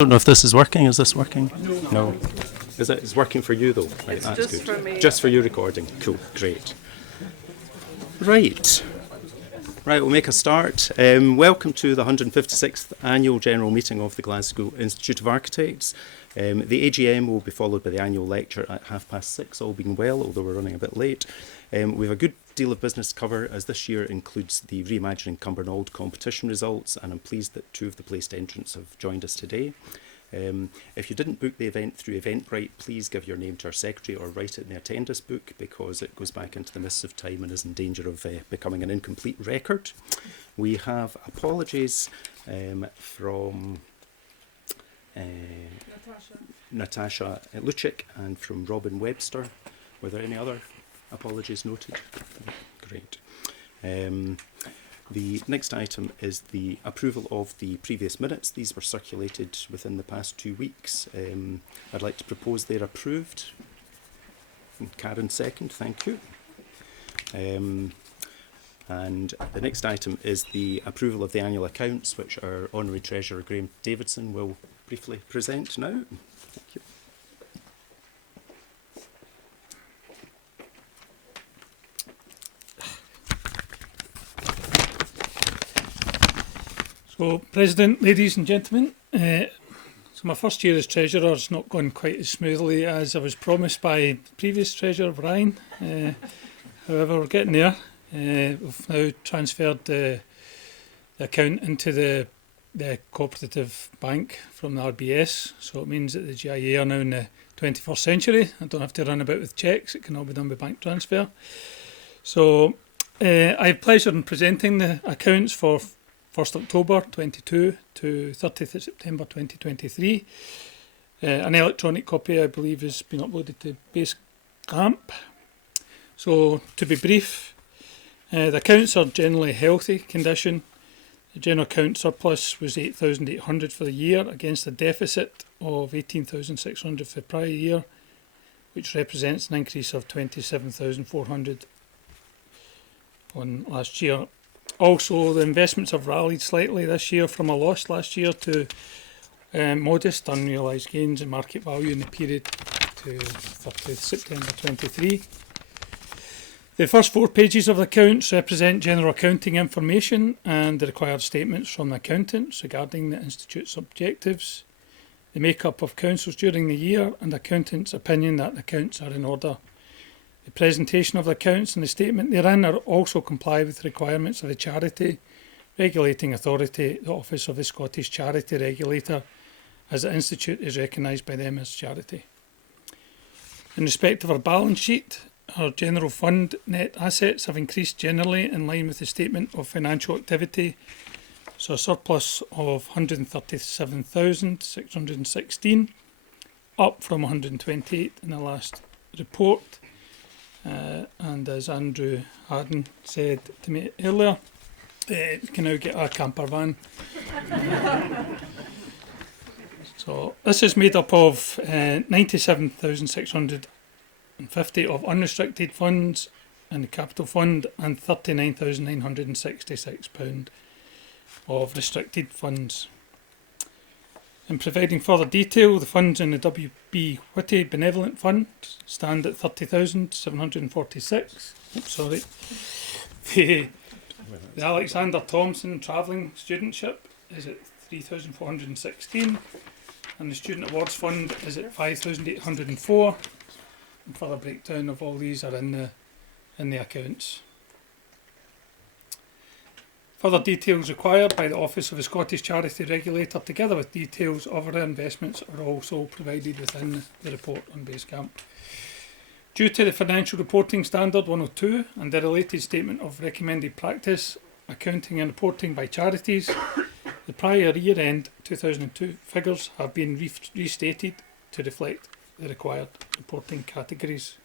I don't know if this is working. Is this working? No. Is it? It's working for you though. Right, It's that's just good. for me. Just for you recording. Cool. Great. Right. Right, we'll make a start. Welcome to the 156th Annual General Meeting of the Glasgow Institute of Architects. The AGM will be followed by the annual lecture at 6:30, all being well, although we're running a bit late. We have a good deal of business to cover, as this year includes the Re-Imagine Cumbernauld competition results, and I'm pleased that two of the placed entrants have joined us today. If you didn't book the event through Eventbrite, please give your name to our secretary or write it in the attendance book, because it goes back into the mists of time and is in danger of becoming an incomplete record. We have apologies from Natasha Lucic and from Robin Webster. Were there any other apologies noted? Great. The next item is the approval of the previous minutes. These were circulated within the past 2 weeks. I'd like to propose they're approved. Karen second, thank you. And the next item is the approval of the annual accounts, which our Honorary Treasurer Graham Davidson will briefly present now. Thank you. So, President, ladies and gentlemen, so my first year as Treasurer has not gone quite as smoothly as I was promised by the previous Treasurer, Brian. However, we're getting there. We've now transferred the account into the cooperative bank from the RBS, so it means that the GIA are now in the 21st century. I don't have to run about with cheques, it can all be done by bank transfer. So, I have pleasure in presenting the accounts for 1st October 22 to 30th September 2023. An electronic copy, I believe, has been uploaded to Basecamp. So, to be brief, the accounts are generally healthy condition. The general account surplus was 8,800 for the year against a deficit of 18,600 for the prior year, which represents an increase of 27,400 on last year. Also, the investments have rallied slightly this year from a loss last year to modest unrealised gains in market value in the period to 30th September 23. The first 4 pages of the accounts represent general accounting information and the required statements from the accountants regarding the Institute's objectives, the make-up of councils during the year, and the accountant's opinion that the accounts are in order. The presentation of the accounts and the statement therein are also comply with the requirements of the Charity Regulating Authority, the Office of the Scottish Charity Regulator, as the Institute is recognised by them as charity. In respect of our balance sheet, our general fund net assets have increased generally in line with the statement of financial activity, so a surplus of 137,616, up from 128 in the last report. And as Andrew Harden said to me earlier, we can now get a camper van. So this is made up of 97,650 of unrestricted funds in the capital fund and £39,966 of restricted funds. In providing further detail, the funds in the W.B. Whitty Benevolent Fund stand at 30,746. Sorry. The Alexander Thompson Travelling Studentship is at 3,416, and the Student Awards Fund is at 5,804. And further breakdown of all these are in the accounts. Further details required by the Office of the Scottish Charity Regulator, together with details of our investments, are also provided within the report on Basecamp. Due to the Financial Reporting Standard 102 and the related statement of recommended practice, accounting and reporting by charities, the prior year-end 2002 figures have been restated to reflect the required reporting categories.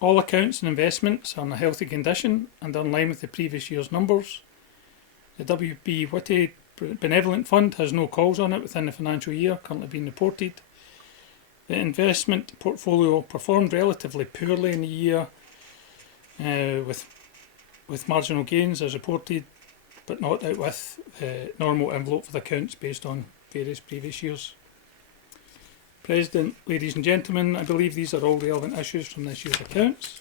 All accounts and investments are in a healthy condition and are in line with the previous year's numbers. The W.B. Whitty Benevolent Fund has no calls on it within the financial year currently being reported. The investment portfolio performed relatively poorly in the year, with marginal gains as reported, but not out with the normal envelope for the accounts based on various previous years. President, ladies and gentlemen, I believe these are all relevant issues from this year's accounts.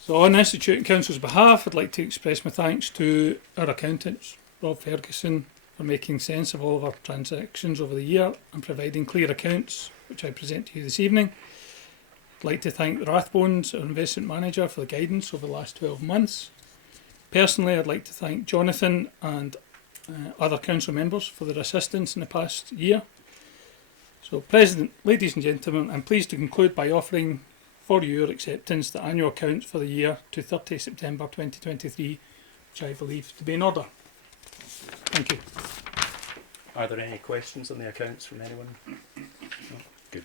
So on the Institute and Council's behalf, I'd like to express my thanks to our accountants, Rob Ferguson, for making sense of all of our transactions over the year and providing clear accounts, which I present to you this evening. I'd like to thank the Rathbones, our investment manager, for the guidance over the last 12 months. Personally, I'd like to thank Jonathan and other council members for their assistance in the past year. So, President, ladies and gentlemen, I'm pleased to conclude by offering for your acceptance the annual accounts for the year to 30 September 2023, which I believe to be in order. Thank you. Are there any questions on the accounts from anyone? No? Good.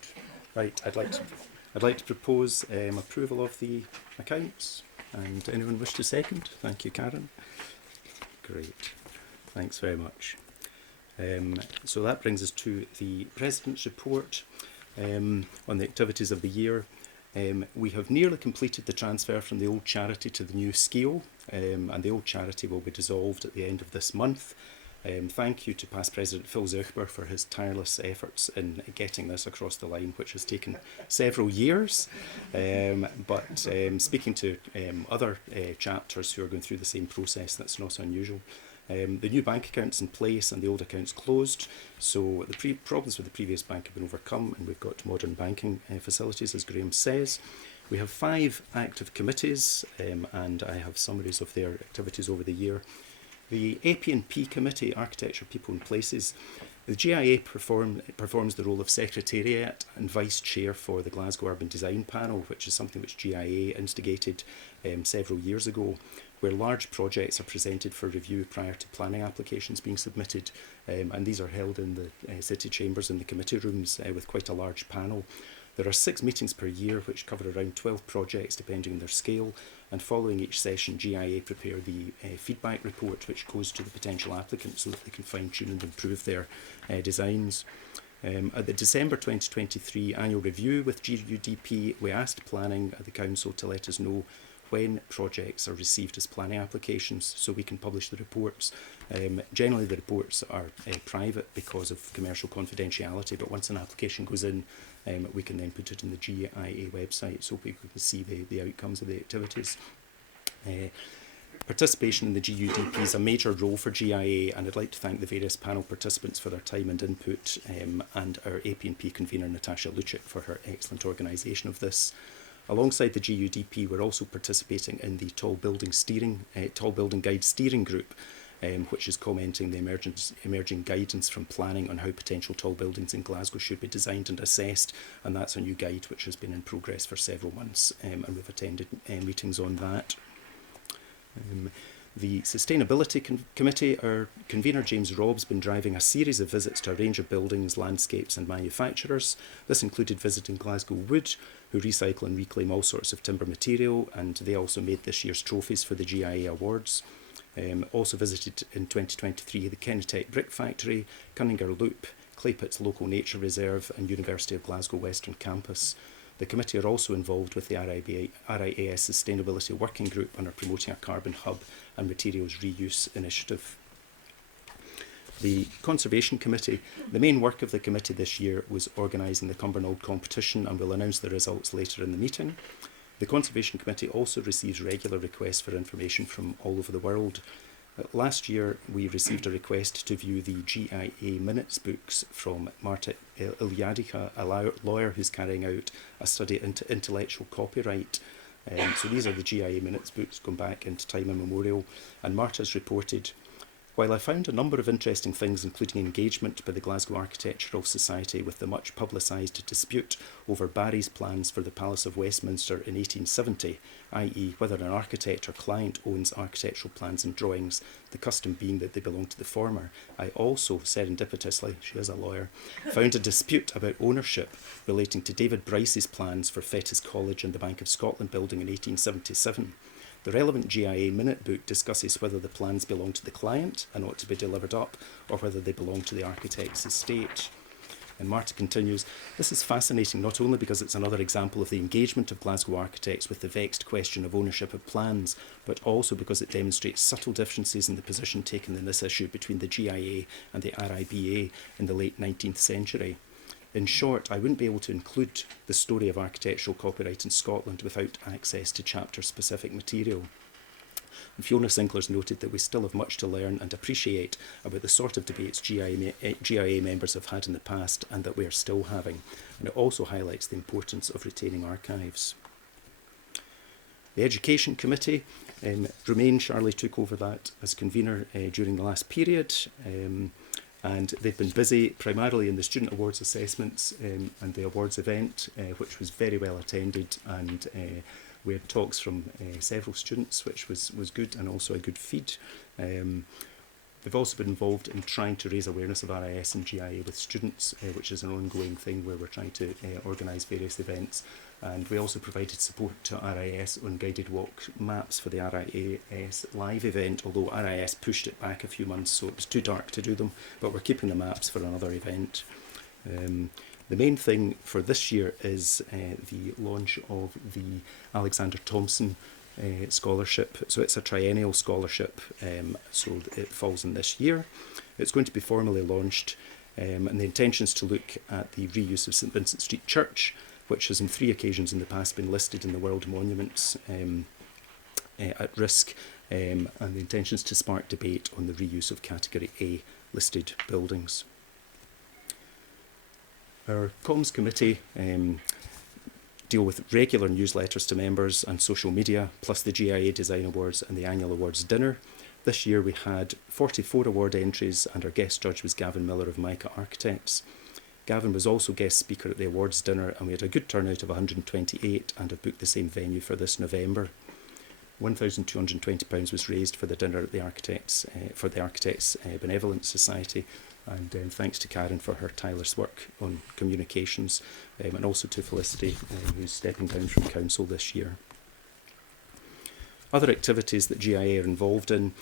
Right, I'd like to propose approval of the accounts. And anyone wish to second? Thank you, Karen. Great. Thanks very much. So that brings us to the President's report on the activities of the year. We have nearly completed the transfer from the old charity to the new scale, and the old charity will be dissolved at the end of this month. Thank you to past President Phil Zuchber for his tireless efforts in getting this across the line, which has taken several years. But speaking to other chapters who are going through the same process, that's not unusual. The new bank account's in place and the old account's closed, so the problems with the previous bank have been overcome and we've got modern banking facilities, as Graham says. We have 5 active committees and I have summaries of their activities over the year. The AP&P Committee, Architecture, People and Places, the GIA performs the role of Secretariat and Vice Chair for the Glasgow Urban Design Panel, which is something which GIA instigated several years ago, where large projects are presented for review prior to planning applications being submitted, and these are held in the city chambers and the committee rooms with quite a large panel. There are 6 meetings per year which cover around 12 projects depending on their scale, and following each session GIA prepare the feedback report which goes to the potential applicants so that they can fine-tune and improve their designs. At the December 2023 annual review with GUDP, we asked planning at the council to let us know when projects are received as planning applications so we can publish the reports. Generally the reports are private because of commercial confidentiality, but once an application goes in we can then put it in the GIA website so people can see the outcomes of the activities. Participation in the GUDP is a major role for GIA, and I'd like to thank the various panel participants for their time and input, and our AP&P convener Natasha Lucic for her excellent organisation of this. Alongside the GUDP, we're also participating in the Tall Building Guide Steering Group, which is commenting the emerging guidance from planning on how potential tall buildings in Glasgow should be designed and assessed, and that's a new guide which has been in progress for several months, and we've attended meetings on that. The Sustainability Committee, our convener James Robb's been driving a series of visits to a range of buildings, landscapes and manufacturers. This included visiting Glasgow Wood, who recycle and reclaim all sorts of timber material, and they also made this year's trophies for the GIA Awards. Also visited in 2023 the Kennetech Brick Factory, Cunninger Loop, Claypits Local Nature Reserve and University of Glasgow Western Campus. The committee are also involved with the RIAS Sustainability Working Group and are promoting a carbon hub and materials reuse initiative. The Conservation Committee, the main work of the committee this year was organising the Cumbernauld competition, and we'll announce the results later in the meeting. The Conservation Committee also receives regular requests for information from all over the world. Last year we received a request to view the GIA minutes books from Marta Ilyadika, a lawyer who's carrying out a study into intellectual copyright. So these are the GIA minutes books going back into time immemorial, and Marta's reported, "While I found a number of interesting things, including engagement by the Glasgow Architectural Society with the much publicised dispute over Barry's plans for the Palace of Westminster in 1870, i.e. whether an architect or client owns architectural plans and drawings, the custom being that they belong to the former, I also, serendipitously," she is a lawyer, "found a dispute about ownership relating to David Bryce's plans for Fettes College and the Bank of Scotland building in 1877. The relevant GIA minute book discusses whether the plans belong to the client and ought to be delivered up, or whether they belong to the architect's estate. And Marta continues, this is fascinating not only because it's another example of the engagement of Glasgow architects with the vexed question of ownership of plans, but also because it demonstrates subtle differences in the position taken in this issue between the GIA and the RIBA in the late 19th century. In short, I wouldn't be able to include the story of architectural copyright in Scotland without access to chapter-specific material. And Fiona Sinclair's noted that we still have much to learn and appreciate about the sort of debates GIA members have had in the past and that we are still having. And it also highlights the importance of retaining archives. The Education Committee, Romain Charlie took over that as convener during the last period. And they've been busy primarily in the student awards assessments and the awards event, which was very well attended, and we had talks from several students, which was good, and also a good feed. They've also been involved in trying to raise awareness of RIS and GIA with students, which is an ongoing thing where we're trying to organise various events. And we also provided support to RIS on guided walk maps for the RIS live event, although RIS pushed it back a few months, so it was too dark to do them, but we're keeping the maps for another event. The main thing for this year is the launch of the Alexander Thompson scholarship. So it's a triennial scholarship, so it falls in this year. It's going to be formally launched, and the intention is to look at the reuse of St Vincent Street Church, which has on 3 occasions in the past been listed in the World Monuments at risk, and the intention is to spark debate on the reuse of Category A listed buildings. Our Comms Committee deal with regular newsletters to members and social media, plus the GIA Design Awards and the annual awards dinner. This year we had 44 award entries, and our guest judge was Gavin Miller of Mica Architects. Gavin was also guest speaker at the awards dinner, and we had a good turnout of 128 and have booked the same venue for this November. £1,220 was raised for the dinner at the Architects Benevolent Society, and thanks to Karen for her tireless work on communications, and also to Felicity, who's stepping down from council this year. Other activities that GIA are involved in,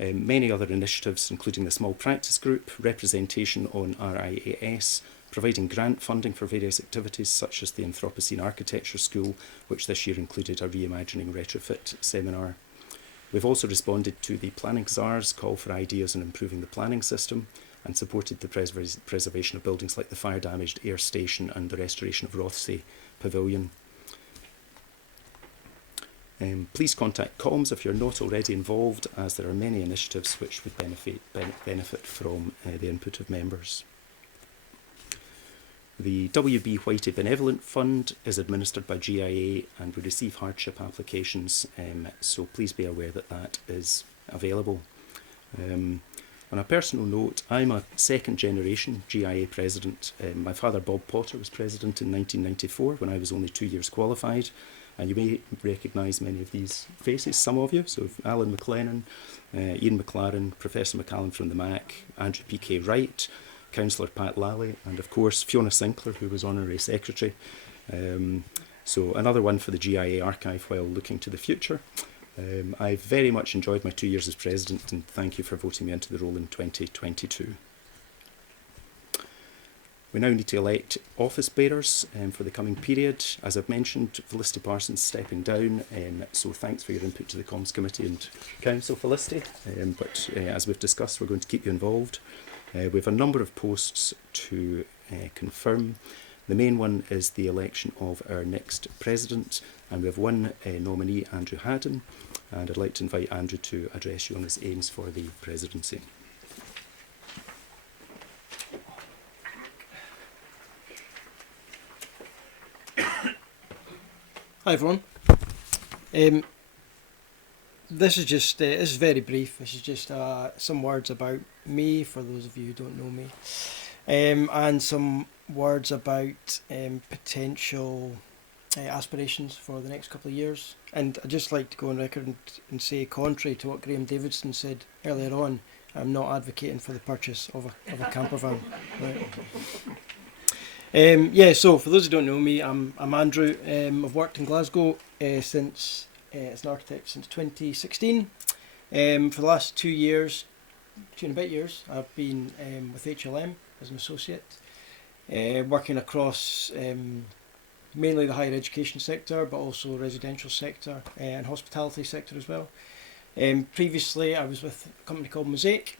many other initiatives, including the small practice group, representation on RIAS, providing grant funding for various activities such as the Anthropocene Architecture School, which this year included a Re-Imagining Retrofit seminar. We've also responded to the Planning Czar's call for ideas on improving the planning system, and supported the preservation of buildings like the fire-damaged air station and the restoration of Rothsay Pavilion. Please contact Comms if you're not already involved, as there are many initiatives which would benefit from the input of members. The WB Whitey Benevolent Fund is administered by GIA, and we receive hardship applications, so please be aware that that is available. On a personal note, I'm a second generation GIA president. My father Bob Potter was president in 1994 when I was only 2 years qualified, and you may recognise many of these faces, some of you. So Alan McLennan, Ian McLaren, Professor McCallum from the MAC, Andrew P.K. Wright, Councillor Pat Lally, and of course Fiona Sinclair, who was Honorary Secretary. So another one for the GIA archive while looking to the future. I've very much enjoyed my 2 years as president, and thank you for voting me into the role in 2022. We now need to elect office bearers for the coming period. As I've mentioned, Felicity Parsons stepping down, so thanks for your input to the Comms Committee and Council, Felicity. But as we've discussed, we're going to keep you involved. We have a number of posts to confirm. The main one is the election of our next president, and we have one nominee, Andrew Haddon, and I'd like to invite Andrew to address you on his aims for the presidency. Hi everyone. This is very brief. This is just some words about me for those of you who don't know me, and some words about potential aspirations for the next couple of years. And I'd just like to go on record and say, contrary to what Graham Davidson said earlier on, I'm not advocating for the purchase of a camper van. Right. So for those who don't know me, I'm Andrew. I've worked in Glasgow since as an architect since 2016. For the last 2 years, 2 and a bit years, I've been with HLM as an associate. working across mainly the higher education sector, but also residential sector and hospitality sector as well. Previously, I was with a company called Mosaic,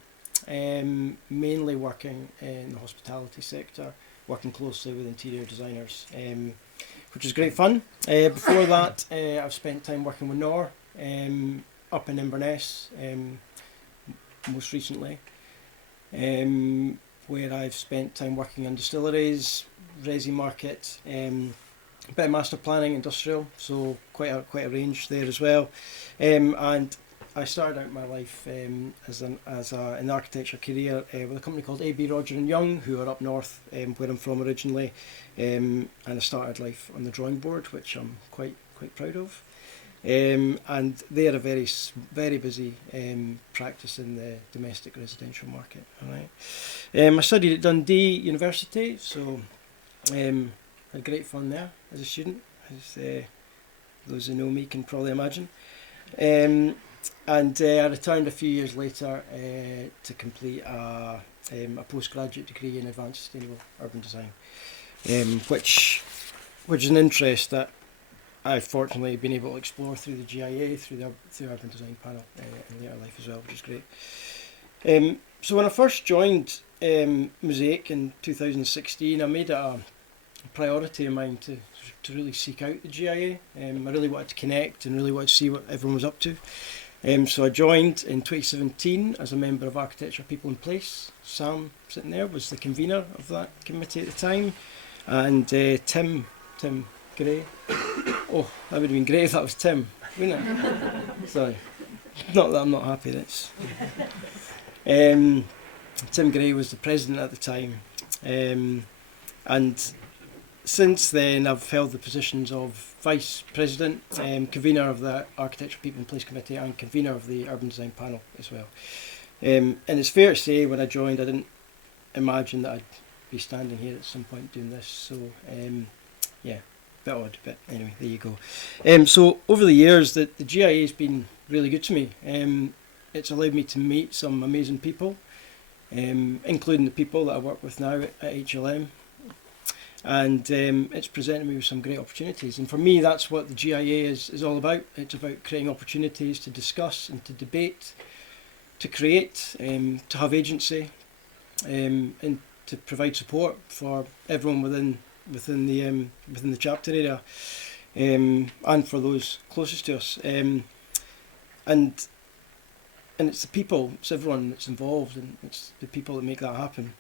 mainly working in the hospitality sector, working closely with interior designers, which was great fun. Before that, I've spent time working with Nor up in Inverness, most recently, where I've spent time working on distilleries, resi market, a bit of master planning, industrial, so quite a range there as well. And I started out my life as an architecture career with a company called AB Roger and Young, who are up north, where I'm from originally, and I started life on the drawing board, which I'm quite proud of. And they are a very busy practice in the domestic residential market. All right. I studied at Dundee University, so had great fun there as a student, as those who know me can probably imagine. And I returned a few years later to complete a postgraduate degree in advanced sustainable urban design, which is an interest that I've fortunately been able to explore through the GIA, through the Urban Design Panel in later life as well, which is great. So when I first joined Mosaic in 2016, I made it a priority of mine to really seek out the GIA. I really wanted to connect and really wanted to see what everyone was up to. So I joined in 2017 as a member of Architecture People in Place. Sam, sitting there, was the convener of that committee at the time, and Tim Gray. Oh, that would have been great if that was Tim, wouldn't it? Sorry, not that I'm not happy. That's Tim Gray was the president at the time, and since then I've held the positions of vice president, convener of the Architecture People in Place Committee, and convener of the Urban Design Panel as well. And it's fair to say, when I joined, I didn't imagine that I'd be standing here at some point doing this. So yeah, bit odd, but anyway, there you go. So over the years, the GIA has been really good to me. It's allowed me to meet some amazing people, including the people that I work with now at HLM. And it's presented me with some great opportunities. And for me, that's what the GIA is all about. It's about creating opportunities to discuss and to debate, to create, to have agency, and to provide support for everyone within the chapter area, and for those closest to us. And it's the people, it's everyone that's involved, and it's the people that make that happen.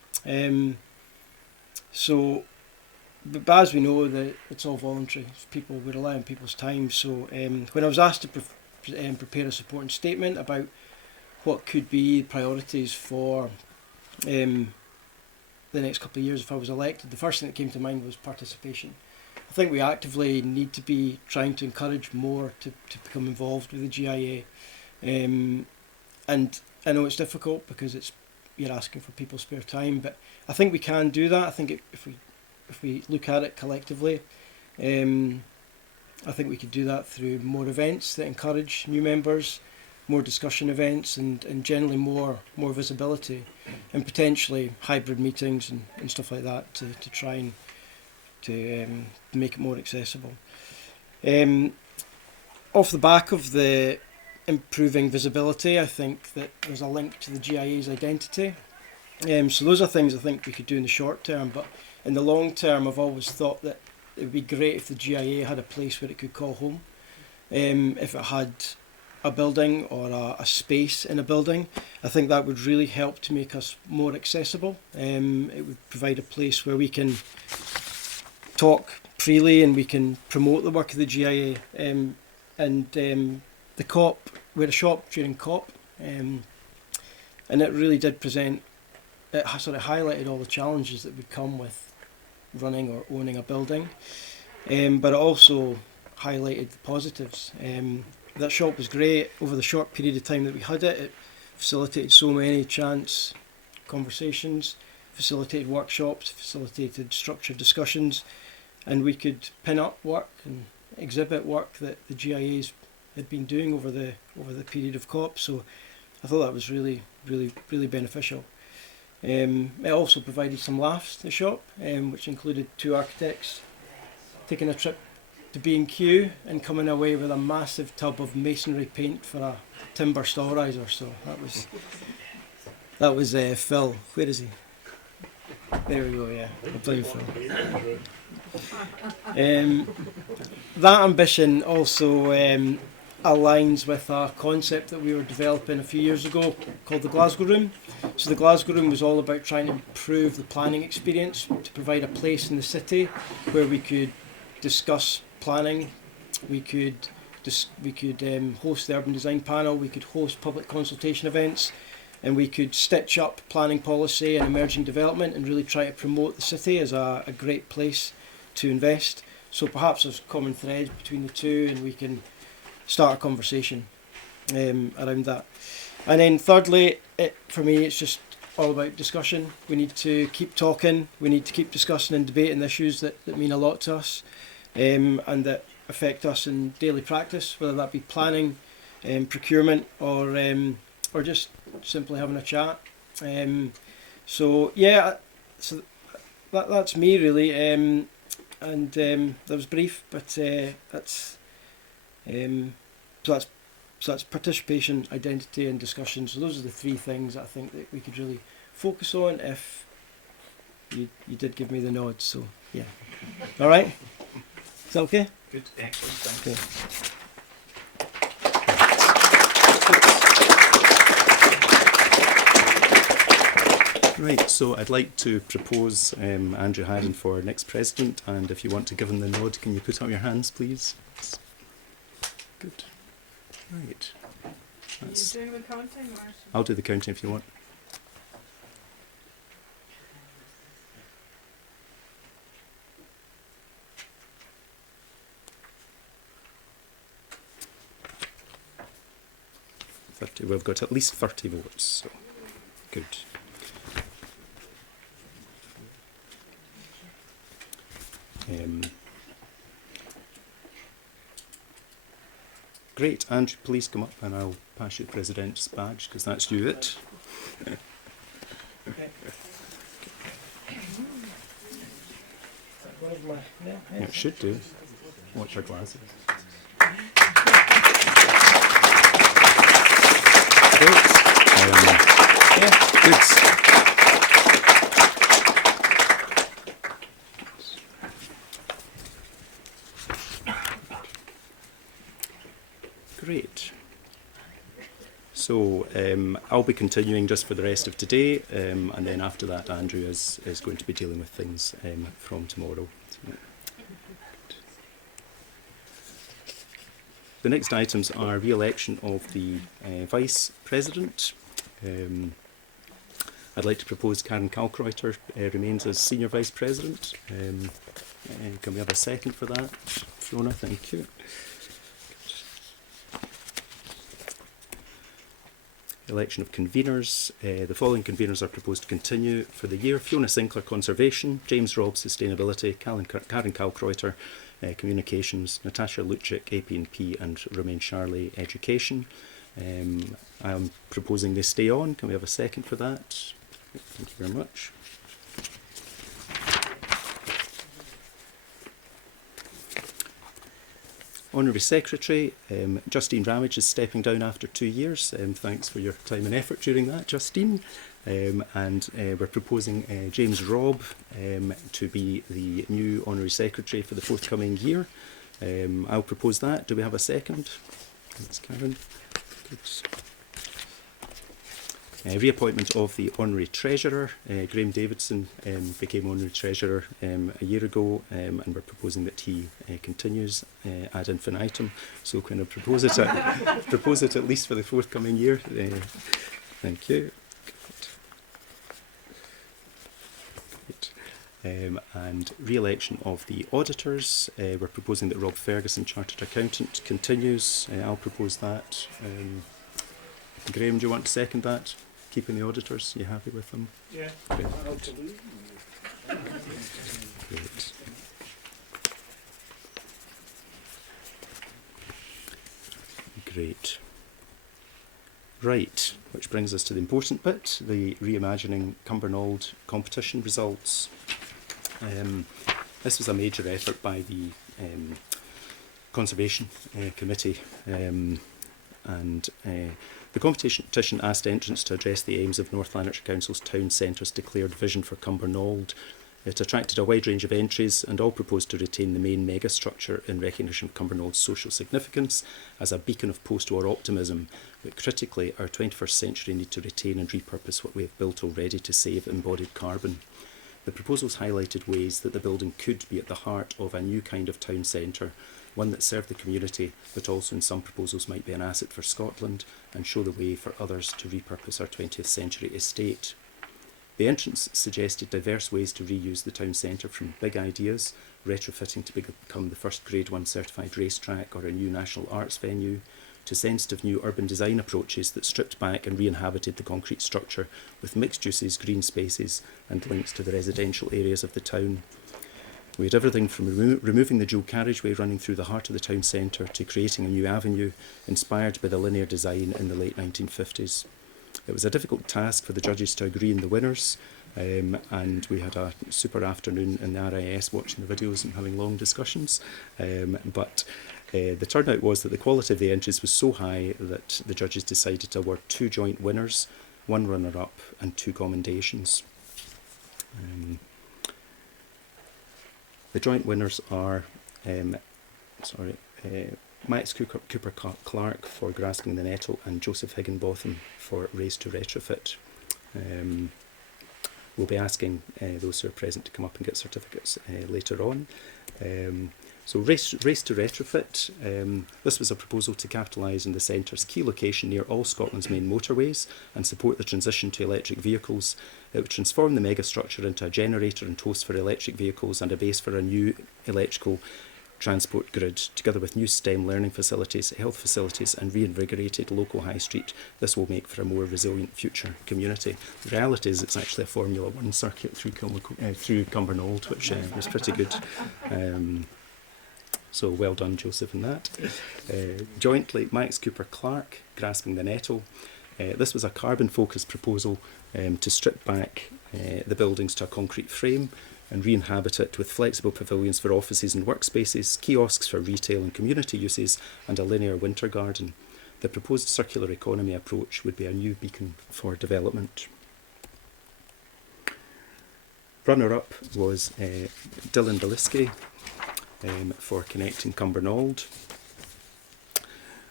But as we know, that it's all voluntary. People, we rely on people's time. So when I was asked to prepare a supporting statement about what could be priorities for the next couple of years if I was elected, the first thing that came to mind was participation. I think we actively need to be trying to encourage more to become involved with the GIA. And I know it's difficult because you're asking for people's spare time, but I think we can do that. I think if we look at it collectively, I think we could do that through more events that encourage new members, more discussion events, and generally more visibility, and potentially hybrid meetings and stuff like that to try and to make it more accessible. Off the back of the improving visibility, I think that there's a link to the GIA's identity. So those are things I think we could do in the short term, but in the long term, I've always thought that it would be great if the GIA had a place where it could call home. If it had a building or a space in a building, I think that would really help to make us more accessible. It would provide a place where we can talk freely and we can promote the work of the GIA. The COP, we had a shop during COP, and it really did present, it sort of highlighted all the challenges that would come with running or owning a building, but it also highlighted the positives. That shop was great. Over the short period of time that we had it, it facilitated so many chance conversations, facilitated workshops, facilitated structured discussions, and we could pin up work and exhibit work that the GIAs had been doing over the period of COP. So I thought that was really beneficial. It also provided some laughs to the shop, which included 2 architects taking a trip to B&Q and coming away with a massive tub of masonry paint for a timber stall riser. So that was Phil. Where is he? There we go. Yeah, I'll blame Phil. That ambition also aligns with a concept that we were developing a few years ago called the Glasgow Room. So the Glasgow Room was all about trying to improve the planning experience, to provide a place in the city where we could discuss planning, we could host the urban design panel, we could host public consultation events, and we could stitch up planning policy and emerging development and really try to promote the city as a great place to invest. So perhaps there's common threads between the two and we can start a conversation around that. And then thirdly, for me, it's just all about discussion. We need to keep talking, we need to keep discussing and debating issues that mean a lot to us and that affect us in daily practice, whether that be planning, procurement, or just simply having a chat. So that's me really, and that was brief, but that's participation, identity, and discussion. So those are the 3 things that I think that we could really focus on if you did give me the nod. So yeah, all right. Is that okay? Good, excellent. Thank you. Right, so I'd like to propose Andrew Haddon for next president, and if you want to give him the nod, can you put up your hands, please? Good. Right. Are you doing the counting? Or? I'll do the counting if you want. We've got at least 30 votes, so good. Great, Andrew, please come up and I'll pass you the President's badge because that's you it. Yeah, it should do. Watch your glasses. Great. Good. Great. So I'll be continuing just for the rest of today, and then after that Andrew is going to be dealing with things from tomorrow. The next items are re-election of the Vice President. I'd like to propose Karen Kalkreuter remains as Senior Vice President. Can we have a second for that? Fiona, thank you. Election of conveners. The following conveners are proposed to continue for the year: Fiona Sinclair, Conservation; James Robb, Sustainability; Karen Kalkreuter, Communications; Natasha Lucic, AP&P; and Romain Charley, Education. I'm proposing they stay on. Can we have a second for that? Thank you very much. Honorary Secretary, Justine Ramage is stepping down after 2 years. Thanks for your time and effort during that, Justine. And we're proposing James Robb to be the new Honorary Secretary for the forthcoming year. I'll propose that. Do we have a second? Thanks, Karen. Good. Reappointment of the Honorary Treasurer. Graham Davidson became Honorary Treasurer a year ago, and we're proposing that he continues ad infinitum. So kind of propose it at least for the forthcoming year. Thank you. And re-election of the auditors. We're proposing that Rob Ferguson, Chartered Accountant, continues. I'll propose that. Graham, do you want to second that? Keeping the auditors, you happy with them? Yeah, great. absolutely. Great. Great. Right, which brings us to the important bit, the Re-Imagining Cumbernauld competition results. This was a major effort by the Conservation Committee, and the competition asked entrants to address the aims of North Lanarkshire Council's Town Centre's declared vision for Cumbernauld. It attracted a wide range of entries, and all proposed to retain the main megastructure in recognition of Cumbernaulds' social significance as a beacon of post-war optimism, but critically our 21st century need to retain and repurpose what we have built already to save embodied carbon. The proposals highlighted ways that the building could be at the heart of a new kind of town centre, one that served the community, but also in some proposals might be an asset for Scotland and show the way for others to repurpose our 20th century estate. The entrants suggested diverse ways to reuse the town centre, from big ideas, retrofitting to become the first Grade 1 certified racetrack or a new national arts venue, to sensitive new urban design approaches that stripped back and re-inhabited the concrete structure with mixed uses, green spaces and links to the residential areas of the town. We had everything from removing the dual carriageway running through the heart of the town centre to creating a new avenue inspired by the linear design in the late 1950s. It was a difficult task for the judges to agree on the winners, and we had a super afternoon in the RIS watching the videos and having long discussions, but the turnout was that the quality of the entries was so high that the judges decided to award 2 joint winners, 1 runner-up and 2 commendations. The joint winners are Max Cooper Clark for Grasping the Nettle and Joseph Higginbotham for Race to Retrofit. We'll be asking those who are present to come up and get certificates later on. So Race to Retrofit, this was a proposal to capitalise on the centre's key location near all Scotland's main motorways and support the transition to electric vehicles. It would transform the megastructure into a generator and host for electric vehicles and a base for a new electrical transport grid, together with new STEM learning facilities, health facilities and reinvigorated local high street. This will make for a more resilient future community. The reality is it's actually a Formula 1 circuit through Cumbernauld, which was pretty good. So well done, Joseph, in that. Jointly, Max Cooper Clark, Grasping the Nettle. This was a carbon-focused proposal to strip back the buildings to a concrete frame and re-inhabit it with flexible pavilions for offices and workspaces, kiosks for retail and community uses, and a linear winter garden. The proposed circular economy approach would be a new beacon for development. Runner-up was Dylan Beliski for Connecting Cumbernauld.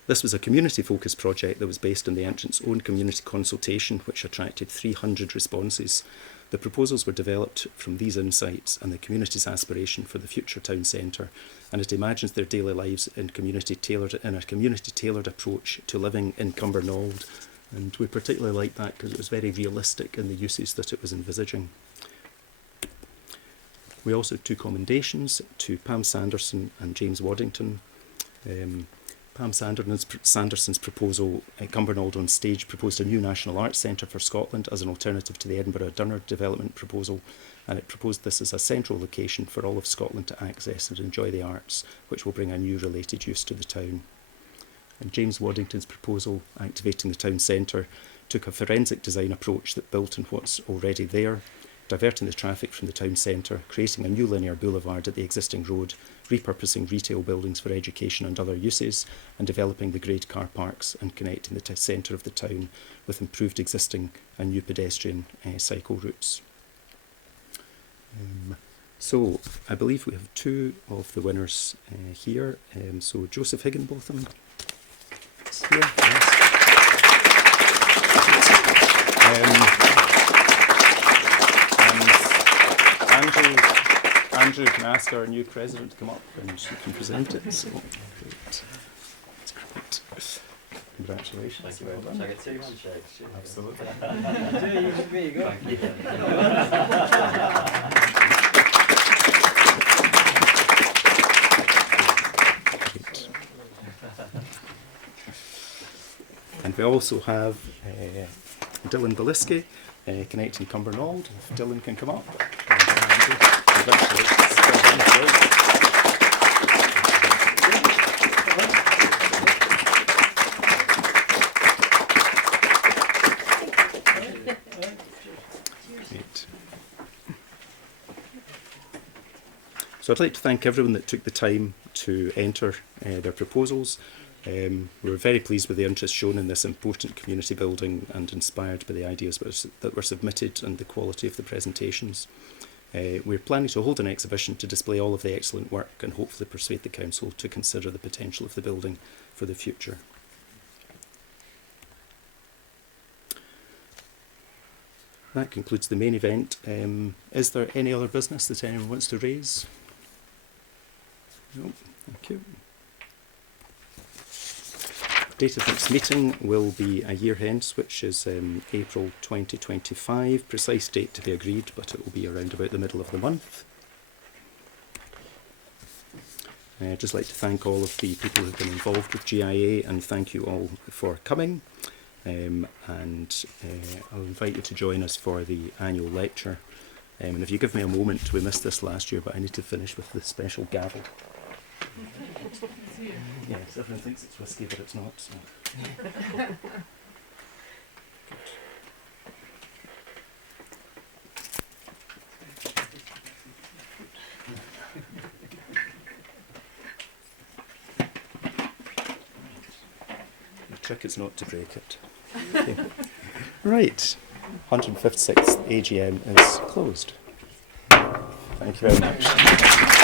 This was a community-focused project that was based on the entrants' own community consultation, which attracted 300 responses. The proposals were developed from these insights and the community's aspiration for the future town centre, and it imagines their daily lives in a community-tailored approach to living in Cumbernauld. And we particularly liked that because it was very realistic in the uses that it was envisaging. We also had 2 commendations to Pam Sanderson and James Waddington. Pam Sanderson's proposal, Cumbernauld on Stage, proposed a new National Arts Centre for Scotland as an alternative to the Edinburgh Dunnard development proposal, and it proposed this as a central location for all of Scotland to access and enjoy the arts, which will bring a new related use to the town. And James Waddington's proposal, Activating the Town Centre, took a forensic design approach that built on what's already there, diverting the traffic from the town centre, creating a new linear boulevard at the existing road, repurposing retail buildings for education and other uses, and developing the grade car parks and connecting the centre of the town with improved existing and new pedestrian cycle routes. So I believe we have 2 of the winners here. So Joseph Higginbotham is here. Yes. Andrew can ask our new president to come up and she can present it. So great. That's great. Congratulations. Thank you very much. I get 2 handshakes. Absolutely. There you go. Thank you. Great. And we also have Dylan Beliski, Connecting Cumbernauld. If Dylan can come up. Congratulations. So I'd like to thank everyone that took the time to enter their proposals. We're very pleased with the interest shown in this important community building and inspired by the ideas that were submitted and the quality of the presentations. We're planning to hold an exhibition to display all of the excellent work and hopefully persuade the council to consider the potential of the building for the future. That concludes the main event. Is there any other business that anyone wants to raise? No, thank you. Date of next meeting will be a year hence, which is April 2025. Precise date to be agreed, but it will be around about the middle of the month. I'd just like to thank all of the people who've been involved with GIA and thank you all for coming. I'll invite you to join us for the annual lecture. And if you give me a moment, we missed this last year, but I need to finish with the special gavel. Yes, everyone thinks it's whiskey, but it's not. So. The trick is not to break it. Okay. Right, 156th AGM is closed. Thank you very much.